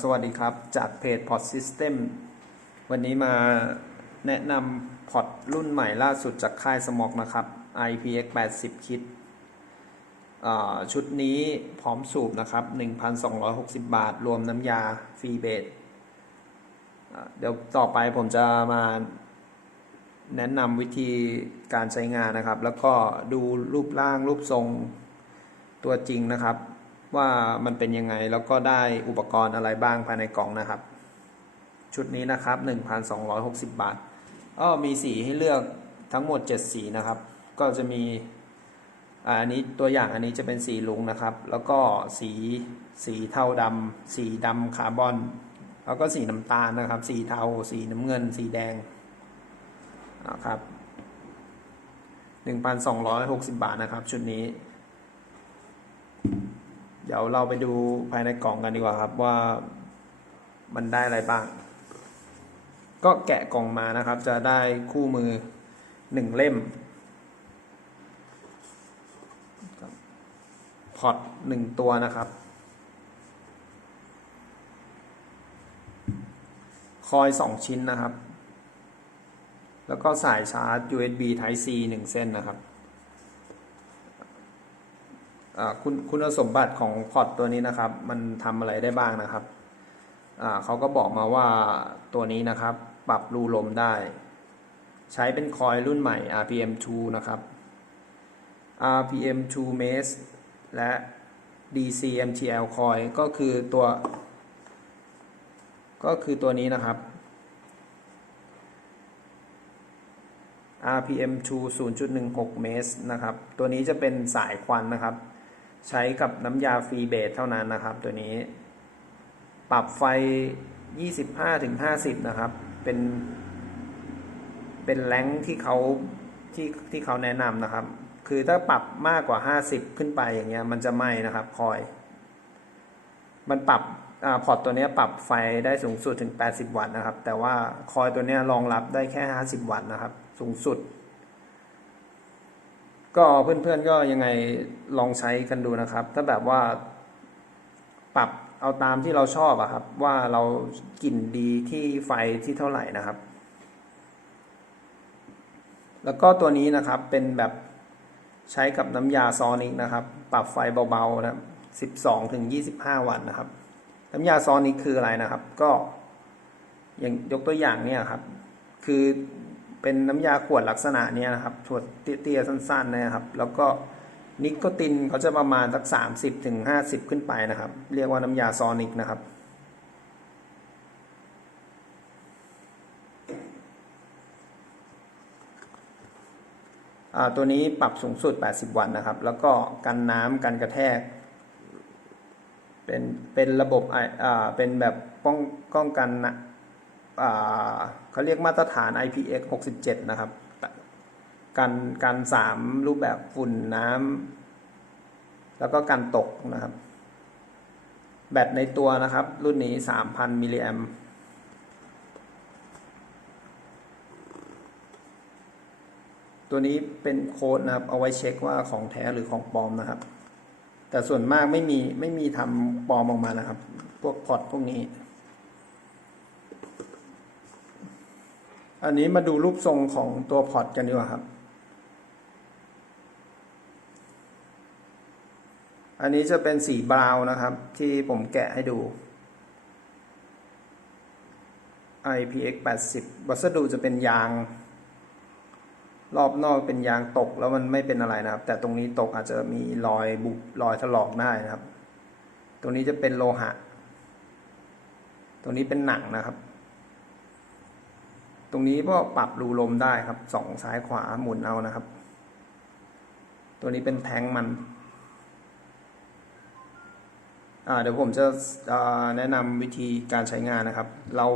สวัสดีครับ จากเพจ Pod System วันนี้มาแนะนำพอร์ตรุ่นใหม่ล่าสุดจากค่ายสมอกนะครับ IPX 80คิดชุดนี้พร้อมสูบนะครับ 1,260 บาท รวมน้ำยาฟรีเบสเดี๋ยวต่อไปผมจะมาแนะนำวิธีการใช้งานนะครับ แล้วก็ดูรูปร่างรูปทรงตัวจริงนะครับ ว่ามันเป็นยังไงแล้วก็ได้อุปกรณ์อะไรบ้างภายในกล่องนะครับ ชุดนี้นะครับ 1,260 บาทอ้อมีสีให้เลือกทั้งหมด 7 สีนะครับ ก็จะมีอันนี้ตัวอย่างอันนี้จะเป็นสีลุงนะครับ แล้วก็สีสีเทาดำสีดำคาร์บอน แล้วก็สีน้ำตาลนะครับ สีเทา สีน้ำเงิน สีแดงนะครับ1,260 บาทนะครับ ชุดนี้ ดี๋ยวเราไปดูภายในกล่องกันดีกว่าครับว่ามันได้อะไรบ้าง ก็แกะกล่องมานะครับ จะได้คู่มือหนึ่งเล่มพอร์ตหนึ่งตัวนะครับ คอยสองชิ้นนะครับ แล้วก็สายชาร์จ USB Type C หนึ่งเส้นนะครับ คุณคุณสมบัติของพอร์ตตัวนี้นะครับ มันทำอะไรได้บ้างนะครับเขาก็บอกมาว่าตัวนี้นะครับ ปรับรูลมได้ ใช้เป็นคอยรุ่นใหม่ RPM2 นะครับ RPM2 Maze และ DC MTL คอยก็คือตัว ก็คือตัวนี้นะครับ RPM2 0.16 Maze นะครับ ตัวนี้จะเป็นสายควันนะครับ ใช้กับน้ำยาฟรีเบสเท่านั้นนะครับ ตัวนี้ ปรับไฟ 25-50 นะครับ เป็น เป็นแรงที่เขาที่ที่เขาแนะนำนะครับ คือถ้าปรับมากกว่า 50 ขึ้นไปอย่างเงี้ย มันจะไหม้นะครับคอย มันปรับอพอร์ตตัวนี้ปรับไฟได้สูงสุดถึง 80 วัตต์นะครับ แต่ว่าคอยตัวนี้รองรับได้แค่ 50 วัตต์นะครับ สูงสุด ก็เพื่อนๆก็ยังไงลองใช้กันดูนะครับ ถ้าแบบว่าปรับเอาตามที่เราชอบอะครับ ว่าเรากลิ่นดีที่ไฟที่เท่าไหร่นะครับ แล้วก็ตัวนี้นะครับเป็นแบบใช้กับน้ำยาซอนิกนะครับ ปรับไฟเบาๆนะ12ถึง25วัตต์นะครับ น้ำยาซอนิกคืออะไรนะครับ ก็อย่างยกตัวอย่างเนี่ยครับ คือ เป็นน้ำยาขวดลักษณะนี้นะครับขวดเตี้ยๆสั้นๆนะครับ แล้วก็นิโคตินเขาจะประมาณสัก 30ถึง50 ขึ้นไปนะครับ เรียกว่าน้ำยาซอนิกนะครับ ตัวนี้ปรับสูงสุด 80 วัตต์นะครับ แล้วก็กันน้ำกันกระแทก เป็นเป็นระบบไออ่าเป็นแบบป้องป้องกันนะ เขาเรียกมาตรฐาน IPX 67 นะครับ กันกันสามรูปแบบฝุ่นน้ำแล้วก็กันตกนะครับ แบตในตัวนะครับ รุ่นนี้ 3,000 มิลลิแอมตัวนี้เป็นโค้ดนะครับ เอาไว้เช็คว่าของแท้หรือของปลอมนะครับ แต่ส่วนมากไม่มีไม่มีทำปลอมออกมานะครับ พวกพอร์ตพวกนี้ อันนี้มาดูรูปทรงของตัวพอร์ตกันดีกว่าครับ อันนี้จะเป็นสีบราวน์นะครับ ที่ผมแกะให้ดู IPX 80วัสดุจะเป็นยาง รอบนอกเป็นยางตกแล้วมันไม่เป็นอะไรนะครับ แต่ตรงนี้ตกอาจจะมีรอยบุบรอยถลอกได้นะครับ ตรงนี้จะเป็นโลหะ ตรงนี้เป็นหนังนะครับ ตรงนี้ก็ปรับรูลมได้ครับสองซ้ายขวาหมุนเอานะครับ ตัวนี้เป็นแทงมันเดี๋ยวผมจะแนะนำวิธีการใช้งานนะครับ เรา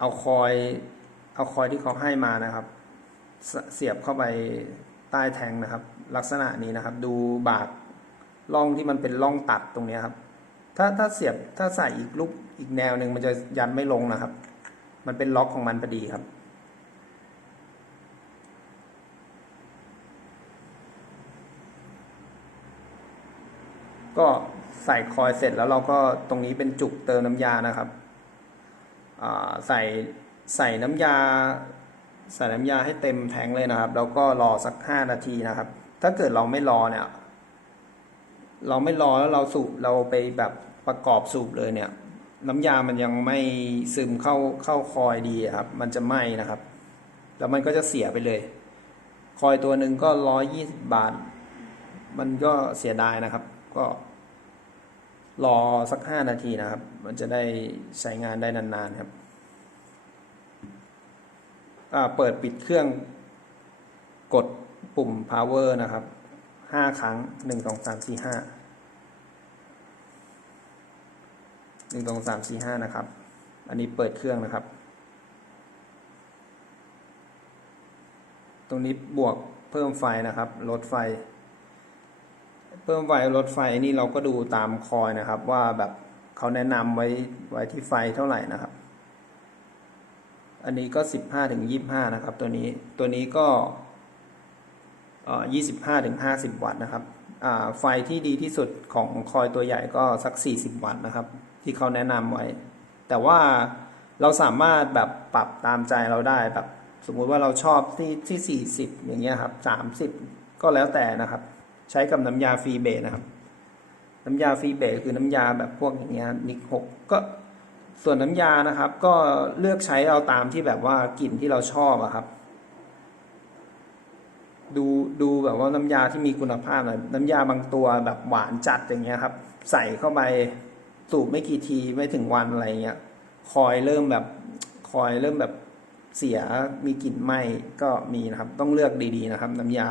เอาคอยเอาคอยที่เขาให้มานะครับ เสียบเข้าไปใต้แทงนะครับ ลักษณะนี้นะครับ ดูบากร่องที่มันเป็นร่องตัดตรงนี้ครับ ถ้าถ้าเสียบถ้าใส่อีกลูกอีกแนวหนึ่งมันจะยันไม่ลงนะครับ มันเป็นล็อกของมันพอดีครับก็ใส่คอยเสร็จแล้วเราก็ตรงนี้เป็นจุกเติมน้ำยานะครับใส่ใส่น้ำยา ใส่น้ำยาให้เต็มแทงเลยนะครับ แล้วก็รอสักห้านาทีนะครับ ถ้าเกิดเราไม่รอเนี่ย เราไม่รอแล้วเราสูบเราไปแบบประกอบสูบเลยเนี่ย น้ำยามันยังไม่ซึมเข้าเข้าคอยดีครับ มันจะไหม้นะครับ แล้วมันก็จะเสียไปเลย คอยตัวหนึ่งก็ร้อยยี่สิบบาท มันก็เสียดายนะครับ ก็รอสักห้านาทีนะครับ มันจะได้ใช้งานได้นานๆครับเปิดปิดเครื่องกดปุ่ม power นะครับห้าครั้งหนึ่งสองสามสี่ห้า หนึ่งสองสามสี่ห้านะครับ อันนี้เปิดเครื่องนะครับ ตรงนี้บวกเพิ่มไฟนะครับ ลดไฟ เพิ่มไฟลดไฟนี่เราก็ดูตามคอยนะครับ ว่าแบบเขาแนะนำไว้ไว้ที่ไฟเท่าไหร่นะครับ อันนี้ก็สิบห้าถึงยี่บห้านะครับ ตัวนี้ตัวนี้ก็ยี่สิบห้าถึงห้าสิบวัตต์นะครับไฟที่ดีที่สุดของคอยตัวใหญ่ก็สักสี่สิบวัตต์นะครับ ที่เขาแนะนำไว้ แต่ว่าเราสามารถแบบปรับตามใจเราได้แบบสมมุติว่าเราชอบที่ที่สี่สิบอย่างเงี้ยครับสามสิบก็แล้วแต่นะครับ ใช้กับน้ำยาฟรีเบสนะครับ น้ำยาฟรีเบสคือน้ำยาแบบพวกอย่างเงี้ยนิกหกก็ส่วนน้ำยานะครับ ก็เลือกใช้เอาตามที่แบบว่ากลิ่นที่เราชอบอะครับ ดูดูแบบว่าน้ำยาที่มีคุณภาพหน่อยน้ำยาบางตัวแบบหวานจัดอย่างเงี้ยครับ ใส่เข้าไป สูบไม่กี่ทีไม่ถึงวันอะไรเงี้ยคอยเริ่มแบบคอยเริ่มแบบเสียมีกลิ่นไหม้ก็มีนะครับ ต้องเลือกดีๆนะครับ น้ำยา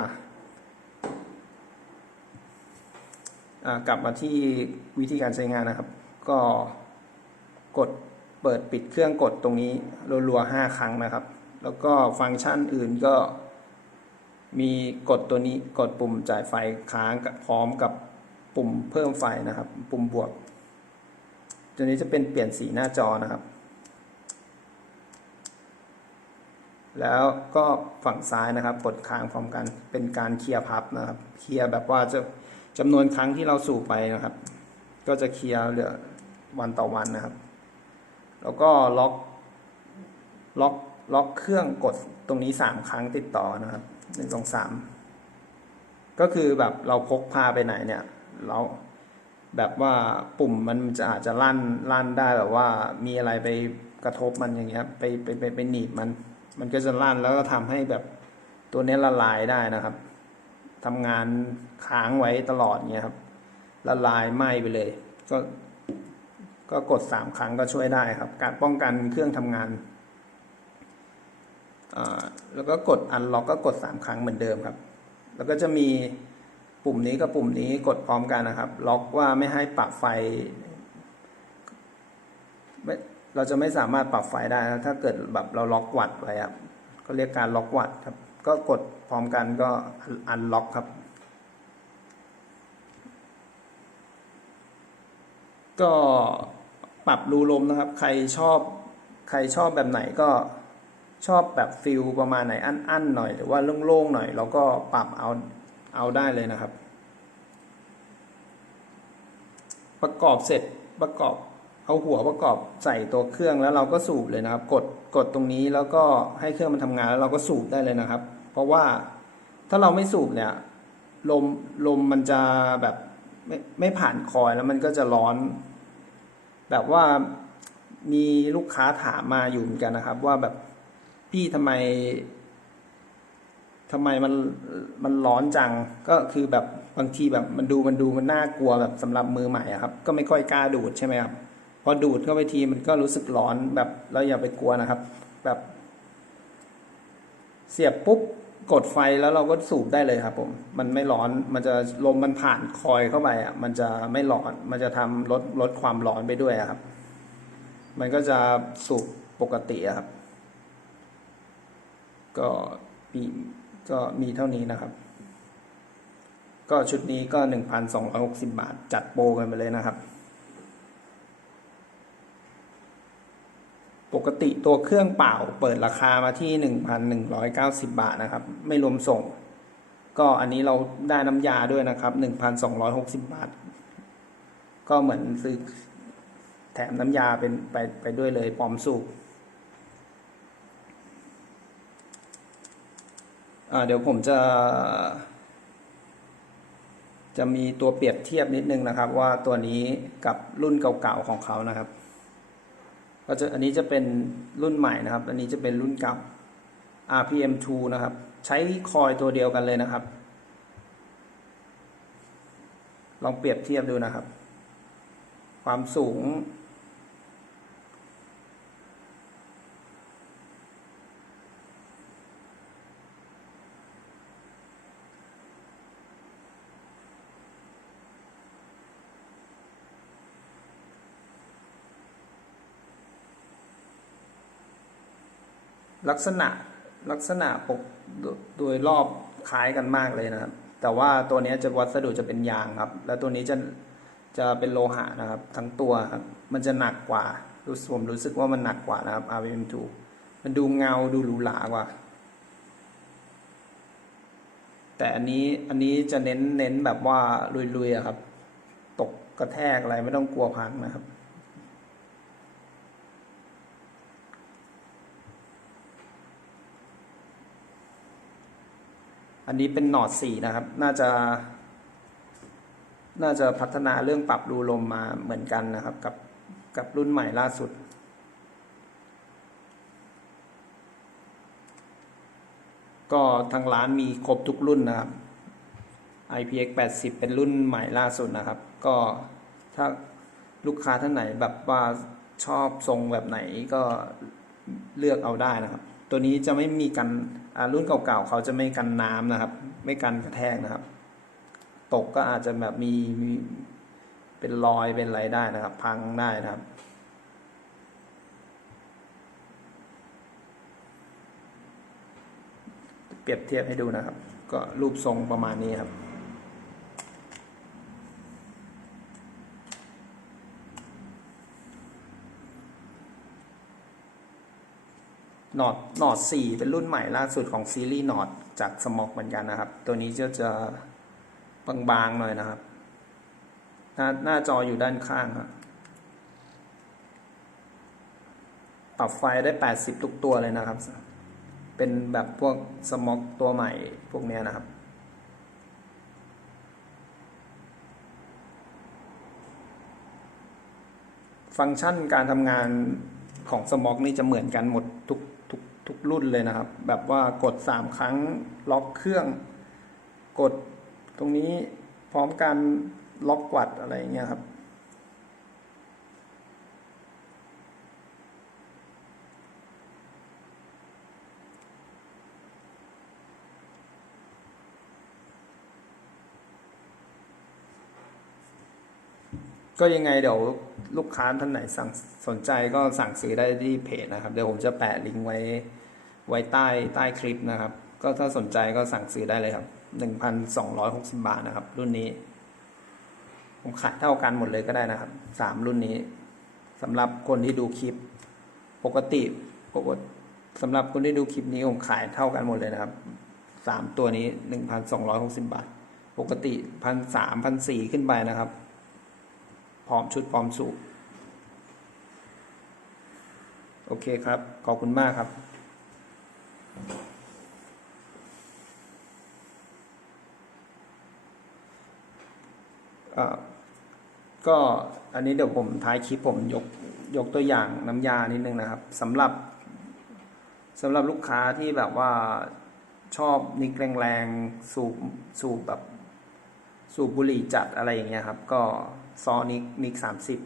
อ่ากลับมาที่วิธีการใช้งานนะครับ ก็กดเปิดปิดเครื่องกดตรงนี้รัวๆห้าครั้งนะครับ แล้วก็ฟังก์ชันอื่นก็มีกดตัวนี้กดปุ่มจ่ายไฟค้างพร้อมกับปุ่มเพิ่มไฟนะครับ ปุ่มบวก ตัวนี้จะเป็นเปลี่ยนสีหน้าจอนะครับ แล้วก็ฝั่งซ้ายนะครับกดค้างพร้อมกันเป็นการเคลียร์พับนะครับ เคลียร์แบบว่าจะจำนวนครั้งที่เราสูบไปนะครับ ก็จะเคลียร์เหลือวันต่อวันนะครับ แล้วก็ล็อกล็อกล็อกเครื่องกดตรงนี้สามครั้งติดต่อนะครับหนึ่งสองสามก็คือแบบเราพกพาไปไหนเนี่ย เรา แบบว่าปุ่มมันจะอาจจะลั่นลั่นได้แบบว่ามีอะไรไปกระทบมันอย่างเงี้ยไปไปไปไปหนีบมัน มันก็จะลั่นแล้วก็ทำให้แบบตัวนี้ละลายได้นะครับทำงานค้างไว้ตลอดเงี้ยครับ ละลายไหม้ไปเลย ก็ ก็กดสามครั้งก็ช่วยได้ครับ การป้องกันเครื่องทำงานอ่าแล้วก็กดอันล็อกก็กดสามครั้งเหมือนเดิมครับ แล้วก็จะมี ปุ่มนี้กับปุ่มนี้กดพร้อมกันนะครับ ล็อกว่าไม่ให้ปรับไฟไม่เราจะไม่สามารถปรับไฟได้ ถ้าเกิดแบบเราล็อกวัดไว้ครับก็เรียกการล็อกวัดครับ ก็กดพร้อมกันก็อันล็อกครับ ก็ปรับรูลมนะครับ ใครชอบ ใครชอบแบบไหนก็ชอบแบบฟิลประมาณไหนอั้นๆหน่อย หรือว่าโล่งๆหน่อยเราก็ปรับเอา เอาได้เลยนะครับ ประกอบเสร็จประกอบ เอาหัวประกอบใส่ตัวเครื่องแล้วเราก็สูบเลยนะครับ กดกดตรงนี้แล้วก็ให้เครื่องมันทำงานแล้วเราก็สูบได้เลยนะครับ เพราะว่าถ้าเราไม่สูบเนี่ยลมลมมันจะแบบไม่ไม่ผ่านคอยแล้วมันก็จะร้อน แบบว่ามีลูกค้าถามมาอยู่เหมือนกันนะครับ ว่าแบบพี่ทำไม ทำไมมันมันร้อนจังก็คือแบบบางทีแบบมันดูมันดูมันน่ากลัวแบบสำหรับมือใหม่อะครับ ก็ไม่ค่อยกล้าดูดใช่ไหมครับพอดูดเข้าไปทีมันก็รู้สึกร้อนแบบเราอย่าไปกลัวนะครับ แบบ เสียบปุ๊บกดไฟแล้วเราก็สูบได้เลยครับ ผม มันไม่ร้อนมันจะลมมันผ่านคอยเข้าไปอะ มันจะไม่ร้อน มันจะทำลดลดความร้อนไปด้วยครับ มันก็จะสูบปกติครับ ก็มี ก็มีเท่านี้นะครับ ก็ชุดนี้ก็หนึ่งพันสองร้อยหกสิบาท จัดโปรกันไปเลยนะครับ ปกติตัวเครื่องเปล่าเปิดราคามาที่ 1,190 บาทนะครับ ไม่รวมส่ง ก็อันนี้เราได้น้ำยาด้วยนะครับ 1,260 บาท ก็เหมือนซื้อแถมน้ำยาเป็นไปไปด้วยเลยพร้อมสูบอ่า เดี๋ยวผมจะ จะมีตัวเปรียบเทียบนิดนึงนะครับ ว่าตัวนี้กับรุ่นเก่าๆของเขานะครับ ก็จะอันนี้จะเป็นรุ่นใหม่นะครับ อันนี้จะเป็นรุ่นเก่า RPM2 นะครับ ใช้คอยตัวเดียวกันเลยนะครับ ลองเปรียบเทียบดูนะครับ ความสูง ลักษณะลักษณะปกโดยรอบคล้ายกันมากเลยนะครับ แต่ว่าตัวนี้จะวัสดุจะเป็นยางครับ แล้วตัวนี้จะจะเป็นโลหะนะครับ ทั้งตัวครับมันจะหนักกว่ารู้สึกผมรู้สึกว่ามันหนักกว่านะครับ RVM2 มันดูเงาดูหรูหรากว่า แต่อันนี้อันนี้จะเน้นเน้นแบบว่าลุยๆครับ ตกกระแทกอะไรไม่ต้องกลัวพังนะครับ อันนี้เป็นหนอดสี่นะครับ น่าจะ น่าจะพัฒนาเรื่องปรับรูลมมาเหมือนกันนะครับ กับกับรุ่นใหม่ล่าสุด ก็ทางร้านมีครบทุกรุ่นนะครับ IPX 80 เป็นรุ่นใหม่ล่าสุดนะครับ ก็ถ้าลูกค้าท่านไหนแบบว่าชอบทรงแบบไหนก็เลือกเอาได้นะครับ ตัวนี้จะไม่มีการ รุ่นเก่าๆเขาจะไม่กันน้ำนะครับ ไม่กันกระแทกนะครับ ตกก็อาจจะแบบมีมีเป็นรอยเป็นอะไรได้นะครับ พังได้นะครับเปรียบเทียบให้ดูนะครับ ก็รูปทรงประมาณนี้ครับ นอดนอดสี่เป็นรุ่นใหม่ล่าสุดของซีรีส์หนอดจากสมอกเหมือนกันนะครับ ตัวนี้จะจะบางๆหน่อยนะครับ หน้าหน้าจออยู่ด้านข้างครับปรับไฟได้ 80 ทุกตัวเลยนะครับ เป็นแบบพวกสมอกตัวใหม่พวกเนี้ยนะครับฟังก์ชันการทำงานของสมอกนี่จะเหมือนกันหมดทุก ทุกรุ่นเลยนะครับ แบบว่ากด 3 ครั้งล็อกเครื่อง กดตรงนี้พร้อมกันล็อกกวัดอะไรเงี้ยครับ ก็ยังไงเดี๋ยวลูกค้าท่านไหนสั่งสนใจก็สั่งซื้อได้ที่เพจนะครับ เดี๋ยวผมจะแปะลิงก์ไว้ไว้ใต้ใต้คลิปนะครับ ก็ถ้าสนใจก็สั่งซื้อได้เลยครับหนึ่งพันสองร้อยหกสิบาทนะครับ รุ่นนี้ ผมขายเท่ากันหมดเลยก็ได้นะครับสามรุ่นนี้สำหรับคนที่ดูคลิป ปกติปกติสำหรับคนที่ดูคลิปนี้ผมขายเท่ากันหมดเลยนะครับสามตัวนี้หนึ่งพันสองร้อยหกสิบาท ปกติพันสามพันสี่ขึ้นไปนะครับ พร้อมชุดพร้อมสูบโอเคครับ ขอบคุณมากครับก็อันนี้เดี๋ยวผมท้ายคลิปผมยกยกตัวอย่างน้ำยานิดนึงนะครับสำหรับสำหรับลูกค้าที่แบบว่าชอบนิกแรงๆสูบสูบแบบ สูบบุหรี่จัดอะไรอย่างเงี้ยครับ ก็ซอนิกนิกสามสิบ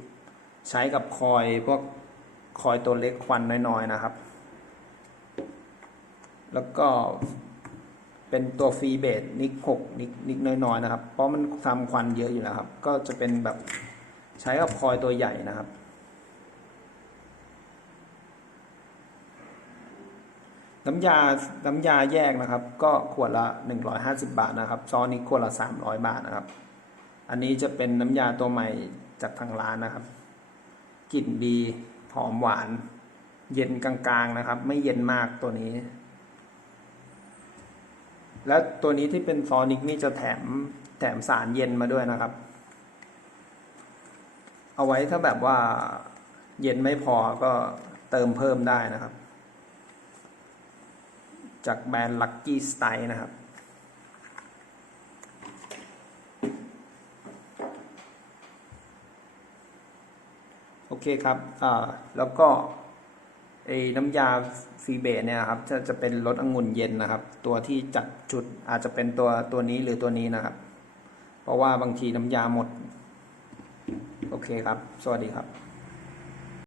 ใช้กับคอยพวกคอยตัวเล็กควันน้อยๆนะครับ แล้วก็เป็นตัวฟรีเบสนิกหกนิกนิกน้อยๆนะครับ เพราะมันทำควันเยอะอยู่นะครับ ก็จะเป็นแบบใช้กับคอยตัวใหญ่นะครับ น้ำยา น้ำยาแยกนะครับ ก็ขวดละ 150 บาทนะครับ ซอนิกขวดละ 300 บาทนะครับ อันนี้จะเป็นน้ำยาตัวใหม่จากทางร้านนะครับ กลิ่นดี หอมหวาน เย็นกลางๆนะครับ ไม่เย็นมากตัวนี้ แล้วตัวนี้ที่เป็นซอนิกนี่จะแถม แถมสารเย็นมาด้วยนะครับ เอาไว้ถ้าแบบว่าเย็นไม่พอก็เติมเพิ่มได้นะครับ จากแบรนด์ Lucky Style นะครับ โอเคครับอ่าแล้วก็ไอ้น้ำยาฟรีเบสเนี่ยครับจะจะเป็นรสองุ่นเย็นนะครับ ตัวที่จัดจุดอาจจะเป็นตัวตัวนี้หรือตัวนี้นะครับ เพราะว่าบางทีน้ำยาหมด โอเคครับ สวัสดีครับ